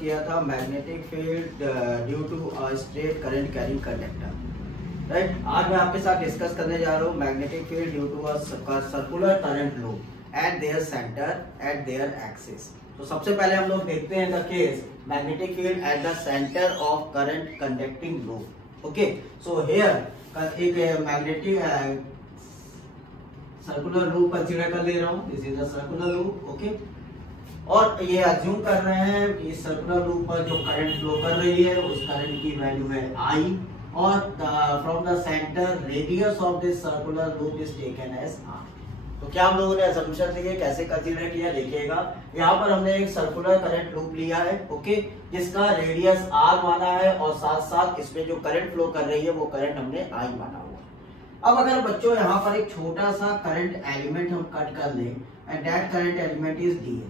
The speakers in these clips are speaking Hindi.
किया था magnetic field due to a straight current carrying conductor, right. आज मैं आपके साथ डिस्कस करने जा रहा हूँ magnetic field due to a circular current loop at their centre at their axis. तो सबसे पहले हम लोग देखते हैं the case magnetic field at the centre of current conducting loop. Okay, so here एक मैग्नेटिक सर्कुलर लूप कंसीडर कर ले रहा हूँ, this is a circular loop. Okay, और ये अज्यूम कर रहे हैं कि इस सर्कुलर लूप पर जो करंट फ्लो कर रही है उस करंट की वैल्यू है I, और from the centre radius of this circular loop is taken as R। तो क्या हम लोगों ने असम्पशन लिए कैसे कंसीडर किया, देखिएगा यहाँ पर हमने एक सर्कुलर करंट लूप लिया है, ओके, जिसका रेडियस R माना है और साथ साथ इसमें जो करंट फ्लो कर रही है वो करंट हमने I माना हुआ। अब अगर बच्चों यहाँ पर एक छोटा सा करंट एलिमेंट हम कट कर लें and that current element is DL,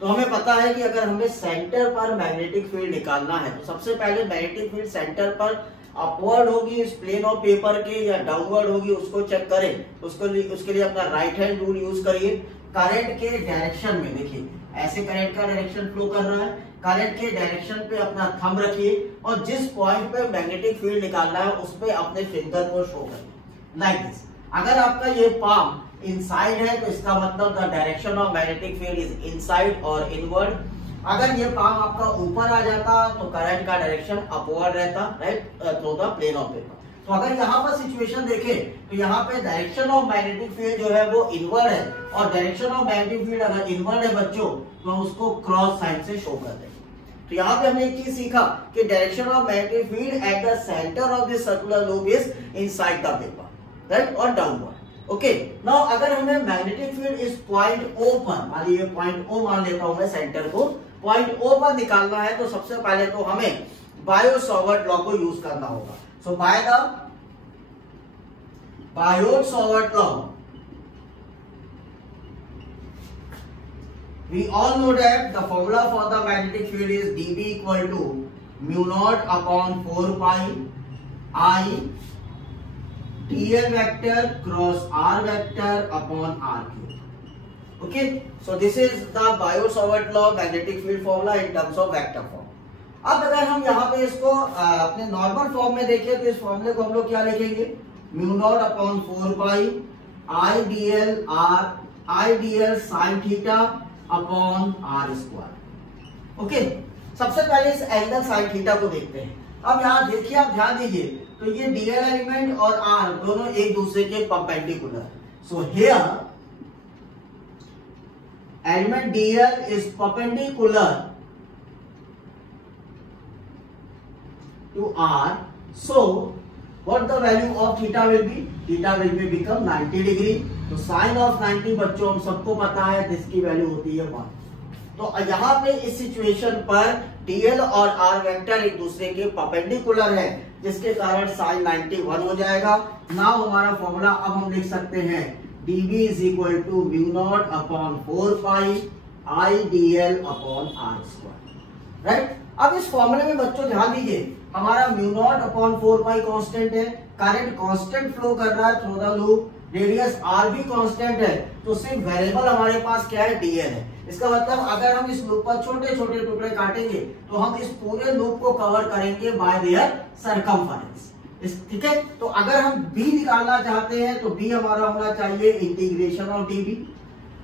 तो हमें पता है कि अगर हमें सेंटर पर मैग्नेटिक फील्ड निकालना है तो सबसे पहले मैग्नेटिक फील्ड सेंटर पर अपवर्ड होगी इस प्लेन ऑफ पेपर के या डाउनवर्ड होगी, उसको चेक करें। उसके लिए अपना राइट हैंड रूल यूज करिए। करंट के डायरेक्शन में देखिए ऐसे करंट का डायरेक्शन फ्लो कर रहा है, करंट के डायरेक्शन पे अपना थंब रखिए और जिस पॉइंट पे मैग्नेटिक फील्ड निकालना है उस पे अपने फिंगर को शो करिए लाइक दिस। अगर आपका ये पाम इनसाइड है तो इसका मतलब the direction of magnetic field is inside और इनवर्ड। अगर ये पाम आपका ऊपर आ जाता तो करंट का डायरेक्शन अपवर्ड रहता, right, through the plane of paper. तो अगर यहाँ पर सिचुएशन देखें तो यहाँ पे डायरेक्शन ऑफ मैग्नेटिक फील्ड जो है वो इनवर्ड है, और डायरेक्शन ऑफ मैग्नेटिक फील्ड अगर इनवर्ड है बच्चों तो उसको क्रॉस साइड से शो कर देंगे। तो यहाँ पे हमने एक चीज सीखा कि direction of magnetic field at the centre of this circular loop is inside the paper, right, और डाउनवर्ड। ओके, नाउ अगर हमें मैग्नेटिक फील्ड इस पॉइंट O पर, मान लीजिए पॉइंट O मान लेता हूं मैं सेंटर को, पॉइंट O पर निकालना है तो सबसे पहले तो हमें बायो-सावर्ट लॉ को यूज करना होगा। So by the Biot Savart law we all know that the formula for the magnetic field is dB equal to mu naught upon 4 pi I dl vector cross r vector upon r cube. Okay, so this is the Biot-Savart law magnetic field formula in terms of vector form. अब अगर हम यहाँ पे इसको अपने नॉर्मल फॉर्म में देखें तो इस फॉर्मूले को हम लोग क्या लिखेंगे, mu naught upon 4 pi I dl sin theta upon r square. Okay, सबसे पहले इस एंगल sin थीटा को देखते हैं। अब यहाँ देखिए, आप ध्यान दीजिए, तो ये dl एलिमेंट और r दोनों एक दूसरे के perpendicular. So here element dl is perpendicular to r, so what the value of theta will be? Theta will be become 90 degree. तो साइन ऑफ 90 बच्चों हम सबको पता है जिसकी वैल्यू होती है 1। तो यहाँ पे इस सिचुएशन पर dl और r वेक्टर एक दूसरे के परपेंडिकुलर है, जिसके कारण साइन 90 1 हो जाएगा। नाउ हमारा फॉर्मूला अब हम लिख सकते हैं dB is equal to mu naught upon 4 pi I dl upon r square, right. अब इस फॉर्मूले में बच्चों ध्यान दीजिए, हमारा mu naught upon 4 pi constant है, करंट कांस्टेंट फ्लो कर रहा है through the loop, radius r भी कांस्टेंट है, तो सिर्फ वेरिएबल हमारे पास क्या है, dl है। इसका मतलब अगर हम इस लूप पर छोटे छोटे टुकड़े काटेंगे तो हम इस पूरे लूप को कवर करेंगे बाय देयर सरकमफेरेंस, ठीक है। तो अगर हम b निकालना चाहते हैं तो b हमारा होना चाहिए इंटीग्रेशन ऑफ db।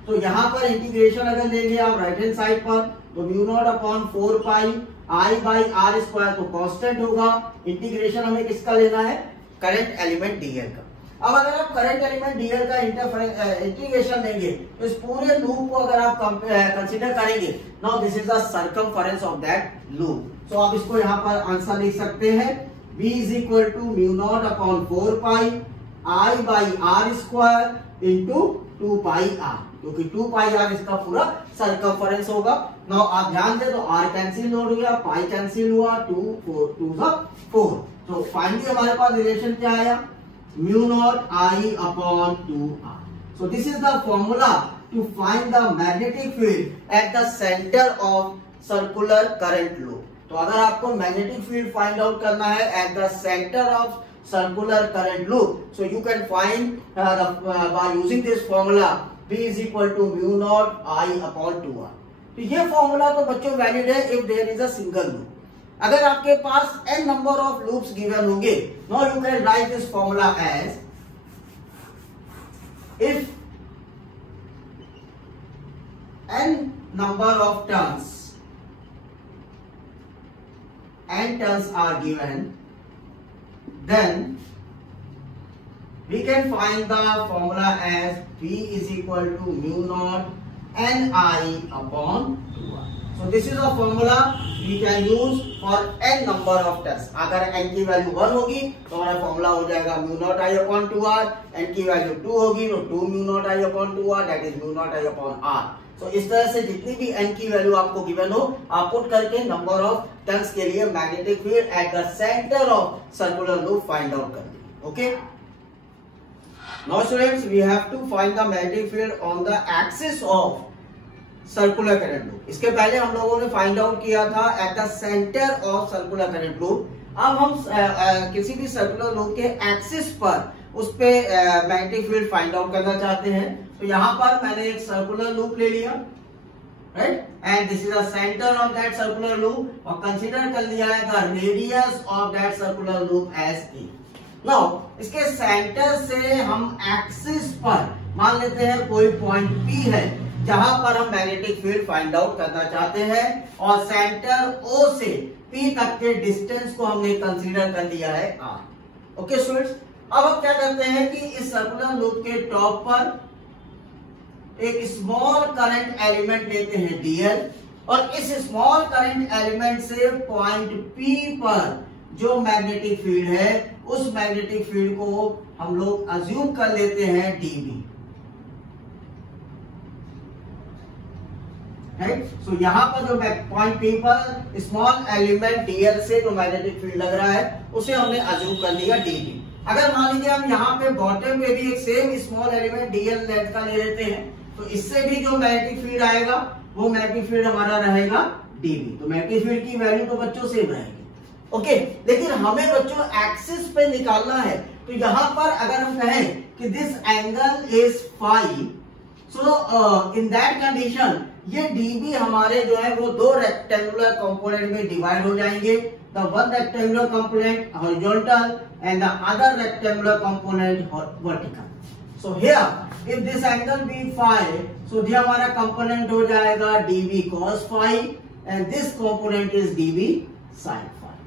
तो यहाँ पर इंटीग्रेशन अगर लेंगे आप राइट हैंड साइड पर तो mu naught upon 4 pi I by r square तो कांस्टेंट होगा। इंटीग्रेशन हमें किसका लेना है, करंट एलिमेंट dl का। अब अगर आप करंट एलिमेंट dl का इंटीग्रेशन लेंगे तो इस पूरे लूप को अगर आप कंसीडर करेंगे, now this is the circumference of that loop. So आप इसको यहाँ पर आंसर लिख सकते हैं, b is equal to mu naught upon 4 pi I by r square into 2 pi r, क्योंकि 2 पाई r इसका पूरा सर्कमफेरेंस होगा। नाउ आप ध्यान दें तो r कैंसिल हो गया, पाई कैंसिल हुआ, 2 4 2 4। तो फाइनली हमारे पास रिलेशन क्या आया, mu naught I upon 2r. So this is the formula to find the magnetic field at the center of circular current loop. तो अगर आपको मैग्नेटिक फील्ड फाइंड आउट करना है eight the centre of circular current loop, so you can find by using this formula b is equal to mu naught I upon 2r. तो ये फॉर्मूला तो बच्चों वैलिड है if there is a single loop. अगर आपके पास n number of loops given होंगे, now you can write this formula as if n number of turns are given, then we can find the formula as V is equal to mu naught Ni upon 2R. So this is a formula we can use for n number of turns. अगर n की वैल्यू 1 होगी तो हमारा फॉर्मूला हो जाएगा mu naught I upon 2R, n की वैल्यू 2 होगी तो 2 mu naught I upon 2R, that is mu naught I upon R. तो इस तरह से जितनी भी n की वैल्यू आपको गिवन हो, आप पुट करके नंबर ऑफ टर्न्स के लिए magnetic field at the centre of circular loop find out कर लीजिए। Okay, now students we have to find the magnetic field on the axis of circular current loop. इसके पहले हम लोगों ने फाइंड आउट किया था at the centre of circular current loop. अब हम किसी भी सर्कुलर लूप के एक्सिस पर उस पे मैग्नेटिक फील्ड फाइंड आउट करना चाहते हैं। तो यहां पर मैंने एक सर्कुलर लूप ले लिया, right, and this is the centre of that circular loop और कंसीडर कर लिया है the radius of that circular loop as a. Now इसके सेंटर से हम एक्सिस पर मान लेते हैं कोई पॉइंट P है जहां पर हम मैग्नेटिक फील्ड फाइंड आउट करना चाहते हैं और सेंटर O से P तक के डिस्टेंस को हमने कंसीडर कर लिया है R। ओके स्टूडेंट्स, अब हम क्या करते हैं कि इस सर्कुलर लूप के टॉप पर एक स्मॉल करंट एलिमेंट लेते हैं dl और इस स्मॉल करंट एलिमेंट से पॉइंट P पर जो मैग्नेटिक फील्ड है उस मैग्नेटिक फील्ड को हम लोग अज्यूम कर लेते हैं dB, राइट। सो यहाँ पर जो पॉइंट P पर स्मॉल एलिमेंट dl से जो मैग्नेटिक फील्ड लग रहा है उसे हमने अज्यूम कर लिया dB। अगर मान लीजिए हम यहाँ पे बॉटम पे भी एक same small element dl length का ले लेते हैं तो इससे भी जो मैग्नेटिक फील्ड आएगा वो मैग्नेटिक फील्ड हमारा रहेगा dB। तो मैग्नेटिक फील्ड की वैल्यू तो बच्चों सेम रहेगी। ओके, लेकिन हमें बच्चों एक्सिस पे निकालना है। तो यहाँ पर अगर हम कहें कि this angle is phi, so in that condition ये dB हमारे जो है वो दो रेक्टेंगुलर कंपोनेंट में डिवाइड हो जाएंगे। The one rectangular component horizontal and the other rectangular component vertical. So here if this angle be phi, so ये हमारा कंपोनेंट हो जाएगा dB cos phi and this component is dB sin phi,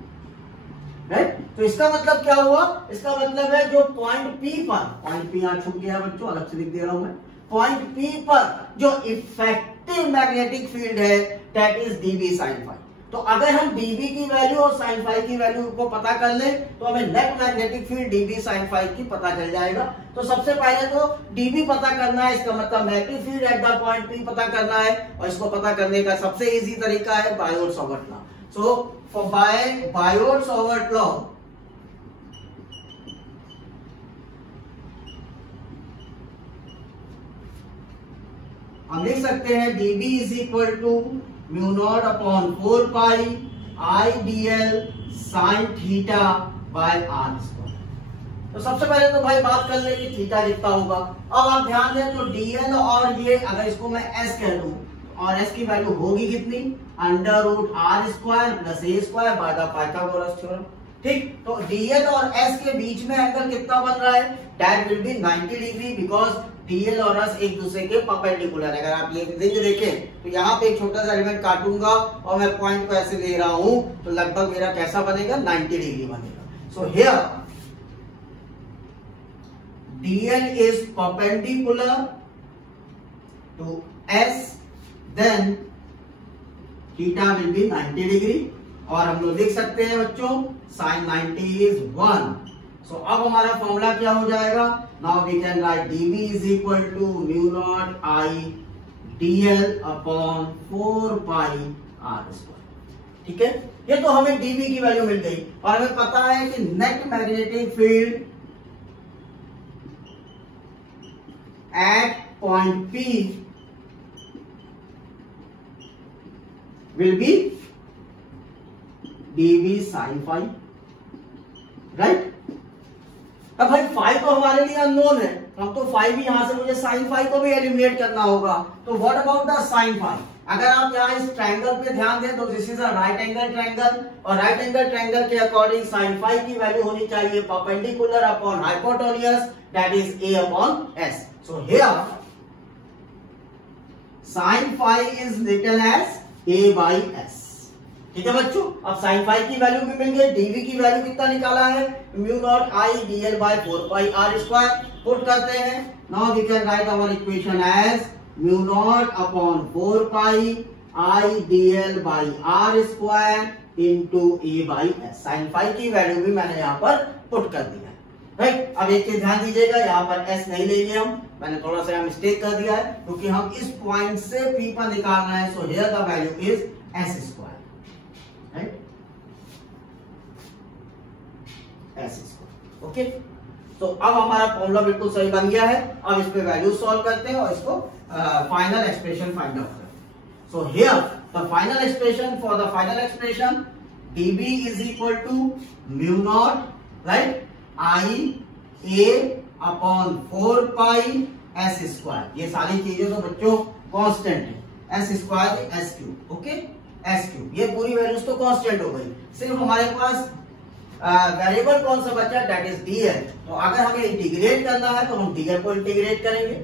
right. तो इसका मतलब क्या हुआ? इसका मतलब है जो पॉइंट P पर, पॉइंट P यहां छूट गया बच्चों, अलग से लिख दे रहा हूं मैं, पॉइंट P पर जो इफेक्टिव मैग्नेटिक फील्ड है that is dB sin phi. तो अगर हम dB की वैल्यू और sin फाई की वैल्यू को पता कर ले तो हमें net magnetic field dB sin phi की पता चल जाएगा। तो सबसे पहले तो dB पता करना है, इसका मतलब magnetic field at the point P पता करना है और इसको पता करने का सबसे इजी तरीका है Biot Savart law. So for Biot Savart law हम लिख सकते हैं dB is equal to mu naught upon 4 pi I dl sine theta by r square. तो सबसे पहले तो भाई बात कर ले कि थीटा कितना होगा। अब आप ध्यान दें तो dl और ये अगर इसको मैं s कह दूं और s की वैल्यू होगी कितनी, under root r square plus a square by the Pythagoras theorem. ठीक, तो dl और s के बीच में एंगल कितना बन रहा है, that will be 90 degree because dl और s एक दूसरे के परपेंडिकुलर है। अगर आप ये रिंग देखें तो यहाँ पे एक छोटा सा एलिमेंट काटूंगा और मैं पॉइंट को ऐसे ले रहा हूं तो लगभग मेरा कैसा बनेगा, 90 डिग्री बनेगा। So here dl is perpendicular to s, then theta will be 90 degree और हम लोग लिख सकते हैं बच्चों साइन 90 इज 1। सो अब हमारा फॉर्मूला क्या हो जाएगा, now we can write dB is equal to mu naught I dl upon 4 pi r square. ठीक है, ये तो हमें dB की वैल्यू मिल गई और हमें पता है कि net magnetic field at point P will be dB sin phi, right. अब भाई फाई तो हमारे लिए अननोन है, हम तो फाई भी यहां से मुझे साइन फाई को भी एलिमिनेट करना होगा। तो what about the sine phi, अगर आप यहाँ इस ट्रायंगल पे ध्यान दें तो this is a right angle triangle, और राइट एंगल ट्रायंगल के अकॉर्डिंग sin फाई की वैल्यू होनी चाहिए perpendicular upon hypotenuse, that is a upon s. So here sin phi is written as a by s. ठीक है बच्चों, अब sin फाई की वैल्यू भी मिल गई. dv की वैल्यू कितना निकाला है, mu naught i dl by 4 pi r square. Put करते हैं. Now we can write our equation as mu naught upon 4 pi i dl by r square into a by s. sin phi की वैल्यू भी मैंने यहाँ पर पुट कर दिया है. राइट, अब एक चीज ध्यान दीजिएगा, यहाँ पर s नहीं लेंगे हम, मैंने थोड़ा सा मिस्टेक कर दिया है क्योंकि हम इस पॉइंट से p पर निकालना है. सो here the value is s square. Right, s square. Okay, तो अब हमारा फॉर्मूला बिल्कुल सही बन गया है. अब इस पे वैल्यू सॉल्व करते हैं और इसको फाइनल एक्सप्रेशन फाइंड आउट करते हैं. So here the final expression, for the final expression dB is equal to mu naught, right, i a upon 4 pi s square. ये सारी चीजें तो बच्चों कांस्टेंट है. s square s cube. Okay, s cube, ये पूरी वैल्यूज तो कांस्टेंट हो गई. सिर्फ हमारे पास वेरिएबल कौन सा बचा, दैट इज dl. तो अगर हमें इंटीग्रेट करना है तो हम dl को इंटीग्रेट करेंगे.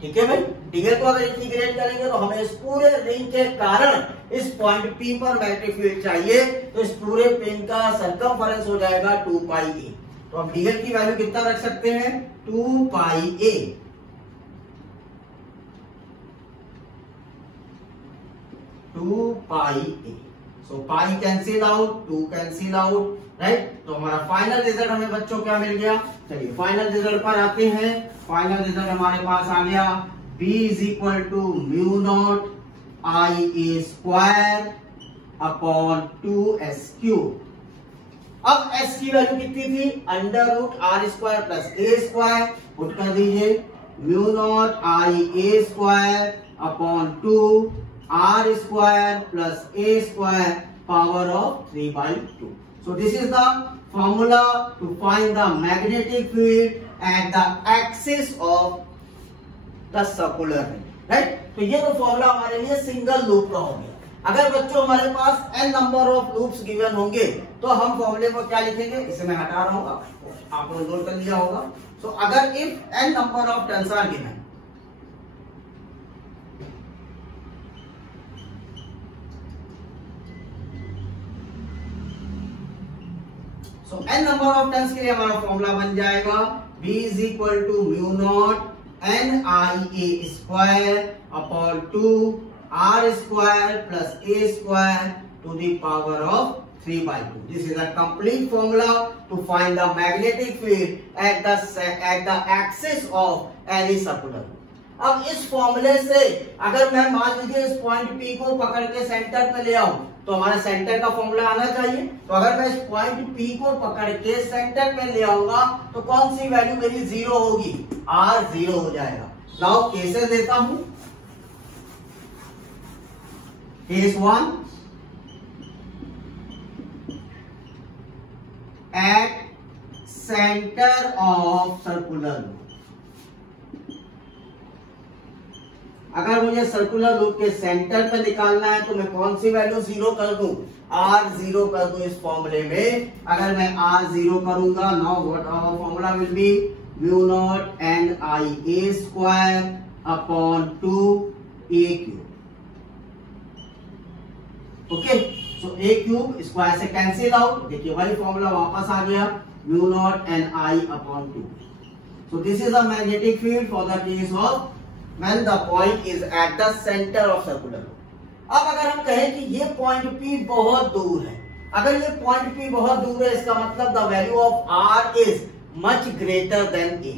ठीक है भाई, dl को अगर इंटीग्रेट करेंगे तो हमें इस पूरे रिंग के कारण इस पॉइंट P पर मैग्नेटिक फील्ड चाहिए. तो इस पूरे प्लेन का सरकमफेरेंस हो जाएगा 2 पाई a. तो अब dl की वैल्यू कितना रख सकते हैं, 2 पाई a. 2 pi a. So pi cancel out, 2 cancel out. Right, तो हमारा फाइनल रिजल्ट हमें बच्चों क्या मिल गया. चलिए फाइनल रिजल्ट पर आते हैं. फाइनल रिजल्ट हमारे पास आ गया b is equal to mu naught i a square upon 2s cube. अब s की वैल्यू कितनी थी, under root r square plus a square. Put कर दीजिए, mu naught i a square upon 2 r square plus a square power of 3/2. So this is the formula to find the magnetic field at the axis of the circular ring. Right? तो ये तो फॉर्मूला हमारे लिए सिंगल लूप का हो गया. अगर बच्चों हमारे पास n number of loops given होंगे तो हम फॉर्मूले को क्या लिखेंगे, इसे मैं हटा रहा हूँ, आपने नोट कर लिया होगा. सो अगर if n number of turns are given, so n number of turns के लिए हमारा फॉर्मूला बन जाएगा b is equal to mu naught n i a square upon 2 r square plus a square to the power of 3/2. This is a complete formula to find the magnetic field at the axis of any circular. अब इस फॉर्मूले से अगर मैं मान लीजिए इस पॉइंट P को पकड़ के सेंटर पे ले आऊं तो हमारा सेंटर का फॉर्मूला आना चाहिए. तो अगर मैं इस पॉइंट P को पकड़ के सेंटर पे ले आऊंगा तो कौन सी वैल्यू मेरी 0 होगी, r 0 हो जाएगा. नाउ केसेस देता हूं. Case 1, at centre of circular loop. अगर मुझे सर्कुलर लूप के सेंटर पे निकालना है तो मैं कौन सी वैल्यू 0 कर दूं, r 0 कर दूं. इस फॉर्मूले में अगर मैं r 0 करूंगा, now what our formula will be mu naught n i a square upon 2 a cube. Okay, so a cube square से कैंसिल आउट. देखिए वही फॉर्मूला वापस आ गया, mu naught n i upon 2. So this is the magnetic field for the case of when the point is at the center of circular loop. अब अगर हम कहें कि ये पॉइंट P बहुत दूर है, अगर ये पॉइंट P बहुत दूर है इसका मतलब the value of R is much greater than A.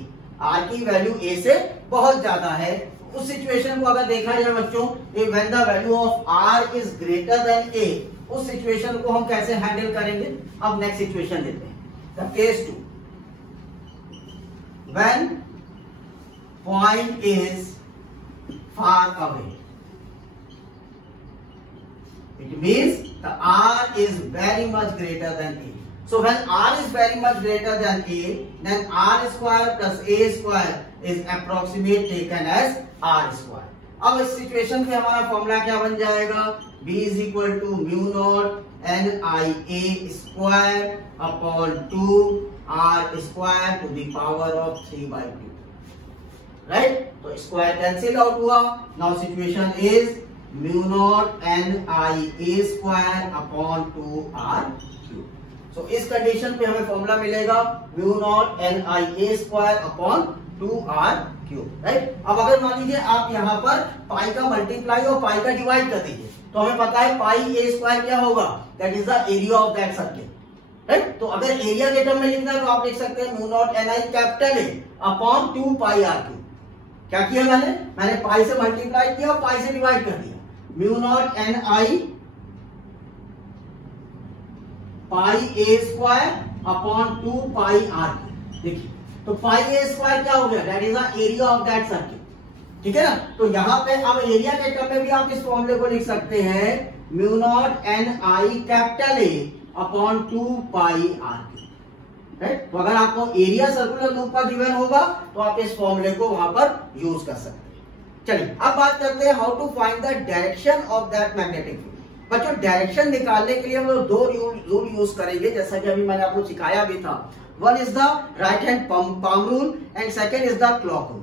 R की वैल्यू A से बहुत ज्यादा है. उस सिचुएशन को अगर देखा जाए बच्चों, when the value of R is greater than A, उस सिचुएशन को हम कैसे हैंडल करेंगे. अब नेक्स्ट सिचुएशन लेते हैं, the case 2, when point is far away. It means the R is very much greater than A. So when R is very much greater than A, then R square plus A square is approximate taken as R square. अब इस सिचुएशन पे हमारा फॉर्मूला क्या बन जाएगा, B is equal to mu naught NIA square upon 2 R square to the power of 3/2, right. तो स्क्वायर कैंसिल आउट हुआ। Now situation is mu naught NIA square upon 2R cube. So इस कंडीशन पे हमें फॉर्मूला मिलेगा mu naught NIA square upon 2R cube, right. अब अगर मान लीजिए आप यहाँ पर पाई का मल्टीप्लाई और पाई का डिवाइड कर दीजिए, तो हमें पता है पाई ए स्क्वायर क्या होगा, that is the area of that circle, right. तो अगर एरिया के टर्म में लिखना है तो आप लिख सकते हैं mu naught NI capital A upon 2 pi R cube. क्या किया मैंने पाई से मल्टीप्लाई किया और पाई से डिवाइड कर दिया। Mu naught NI pi A square upon 2 pi R cube. देखिए तो पाई A स्क्वायर क्या हो गया, that is the area of that circle, ठीक है ना। तो यहाँ पे अब एरिया के टर्म में भी आप इस फॉर्मूले को लिख सकते हैं mu naught NI capital A upon 2 pi R cube, right. तो अगर आपको एरिया सर्कुलर लूप का गिवन होगा तो आप इस फॉर्मूले को वहां पर यूज कर सकते हैं। चलिए अब बात करते हैं how to find the direction of that magnetic field. बच्चों डायरेक्शन निकालने के लिए हम लोग दो रूल यूज करेंगे, जैसा कि अभी मैंने आपको सिखाया भी था। One is the right hand palm rule and second is the clock rule,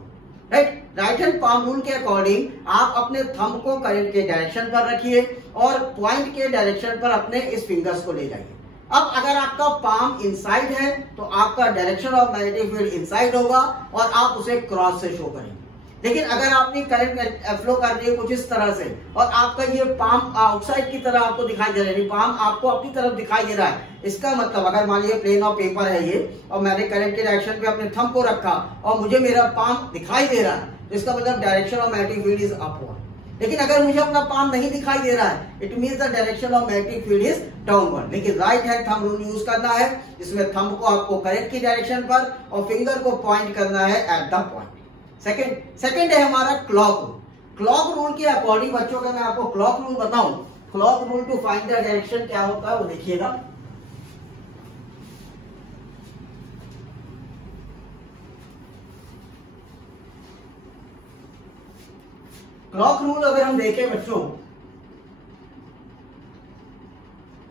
right. Right hand palm rule के अकॉर्डिंग आप अपने थंब को करंट के डायरेक्शन पर रखिए और पॉइंट के डायरेक्शन पर अपने इस फिंगर्स को ले जाइए। अब अगर आपका पाम इनसाइड है तो आपका direction of magnetic field inside होगा और आप उसे क्रॉस से शो करेंगे। लेकिन अगर आपकी करंट फ्लो कर रही है कुछ इस तरह से और आपका ये पाम आउटसाइड की तरह आपको दिखाई दे रहा है, पाम आपको अपनी तरफ दिखाई दे रहा है, इसका मतलब अगर मान लीजिए प्लेन ऑफ पेपर है ये और मैंने करंट के डायरेक्शन पे अपने थंब को रखा और मुझे मेरा पाम दिखाई दे रहा है, तो इसका मतलब direction of magnetic field is upward. लेकिन अगर मुझे अपना पाम नहीं दिखाई दे रहा है, it means the direction of magnetic field is downward. लेकिन right hand thumb rule use करना है, जिसमें थंब को आपको करंट की डायरेक्शन पर और फिंगर को पॉइंट करना है एट द पॉइंट। सेकंड है हमारा क्लॉक रूल। क्लॉक रूल के अकॉर्डिंग बच्चों का मैं आपको क्लॉक रूल बताऊं, clock rule to find the direction क्या होता है वो देखिएगा। क्लॉक रूल अगर हम देखें बच्चों,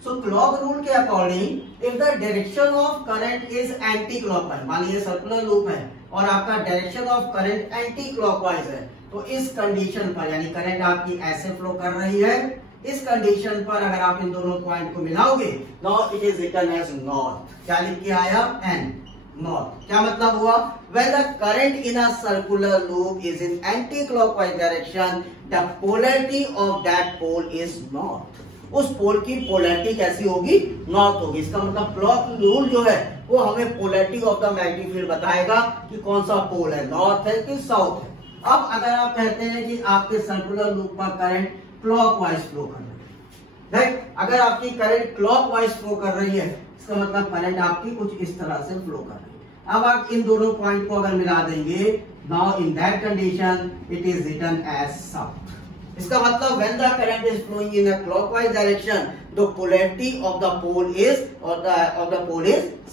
सो क्लॉक रूल के according if the direction of current is anti clockwise, मान लीजिए सर्कुलर लूप है और आपका direction of current anti clockwise है, तो इस कंडीशन पर यानी करंट आपकी ऐसे फ्लो कर रही है, इस कंडीशन पर अगर आप इन दोनों पॉइंट को मिलाओगे, now it is written as north. क्या लिख के आया, एन नॉर्थ। क्या मतलब हुआ, when the current in a circular loop is in anti-clockwise direction, the polarity of that pole is north. उस पोल की पोलैरिटी कैसी होगी, नॉर्थ होगी। इसका मतलब क्लॉक रूल जो है वो हमें polarity of the magnetic field बताएगा कि कौन सा पोल है, नॉर्थ है कि साउथ है। अब अगर आप कहते हैं कि आपके सर्कुलर लूप पर करंट क्लॉकवाइज फ्लो कर रही है, राइट, अगर आपकी करंट क्लॉकवाइज फ्लो कर रही है, इसका मतलब करंट आपकी कुछ इस तरह से फ्लो कर रही है। अब आप इन दोनों पॉइंट को अगर मिला देंगे, now in that condition it is written as south. इसका मतलब when the current is flowing in a clockwise direction, the polarity of the pole is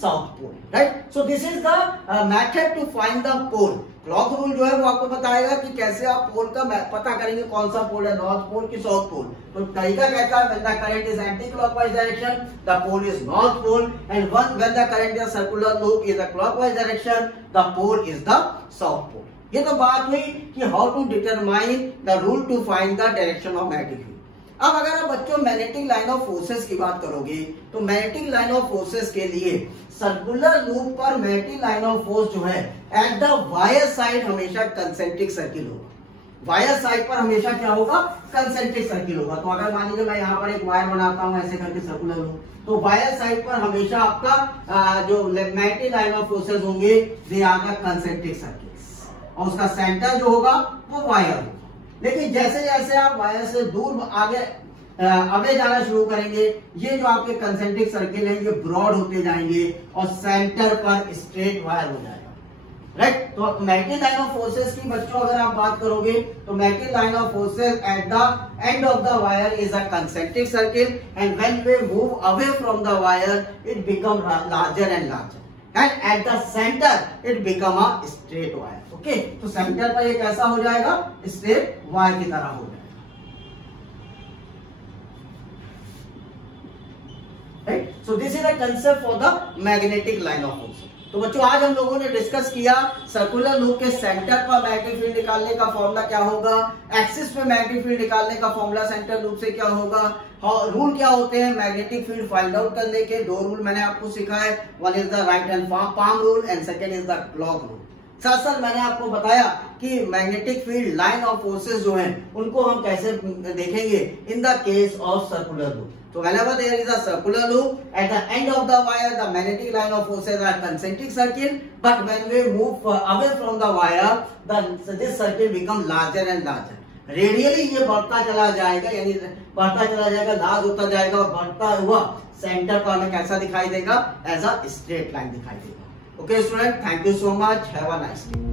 south pole, right? So this is the method to find the pole. Clock rule जो है वो आपको बताएगा कि कैसे आप पोल का पता करेंगे, कौन सा पोल है, नॉर्थ पोल की साउथ पोल। तो तरीका कहता है when the current is anti-clockwise direction, the pole is north pole, and when the current is circular loop is a clockwise direction, the pole is the south pole. ये तो बात हुई कि how to determine the rule to find the direction of magnetic field. अब अगर आप बच्चों मैग्नेटिक लाइन ऑफ फोर्सेस की बात करोगे, तो मैग्नेटिक लाइन ऑफ फोर्सेस के लिए सर्कुलर लूप पर मैग्नेटिक लाइन ऑफ फोर्स जो है एट द वायर साइड हमेशा कंसेंट्रिक सर्किल होगा। वायर साइड पर हमेशा क्या होगा, कंसेंट्रिक सर्किल होगा। तो अगर मान लीजिए मैं यहाँ पर एक वायर बनाता हूँ ऐसे करके सर्कुलर लूप, तो वायर साइड पर हमेशा आपका जो मैग्नेटिक लाइन ऑफ फोर्सेस होंगे they are the concentric circle, और उसका सेंटर जो होगा वो वायर होगा। लेकिन जैसे जैसे आप वायर से दूर आगे अवे जाना शुरू करेंगे, ये जो आपके कंसेंट्रिक सर्किल है ये ब्रॉड होते जाएंगे और सेंटर पर स्ट्रेट वायर हो जाएगा, राइट। तो मैग्नेटिक लाइन ऑफ फोर्सेस की बच्चों अगर आप बात करोगे, तो magnetic line of forces at the end of the wire is a concentric circle, and when we move away from the wire it become larger and larger. And at the centre it become a straight wire. Okay, तो सेंटर पर ये कैसा हो जाएगा, स्ट्रेट वायर की तरह हो जाएगा। Right, so this is the concept for the magnetic line of force. तो बच्चों आज हम लोगों ने डिस्कस किया सर्कुलर लूप के सेंटर पर मैग्नेटिक फील्ड निकालने का फॉर्मूला क्या होगा, एक्सिस पे मैग्नेटिक फील्ड निकालने का फॉर्मूला सेंटर लूप से क्या होगा, रूल क्या होते हैं मैग्नेटिक फील्ड फाइंड आउट करने के। दो रूल मैंने आपको सिखाए, one is the right hand palm rule and second is the clock rule. साथ साथ मैंने आपको बताया कि magnetic field line of forces जो हैं उनको हम कैसे देखेंगे in the case of circular loop. So whenever there is a circular loop, at the end of the wire, the magnetic line of forces are concentric circle. But when we move away from the wire, this circle become larger and larger. Radially ये बढ़ता चला जाएगा, यानी बढ़ता चला जाएगा, लार्ज होता जाएगा और बढ़ता हुआ सेंटर पर हमें कैसा दिखाई देगा, एज अ स्ट्रेट लाइन दिखाई देगा। Okay, student, thank you so much. Have a nice day.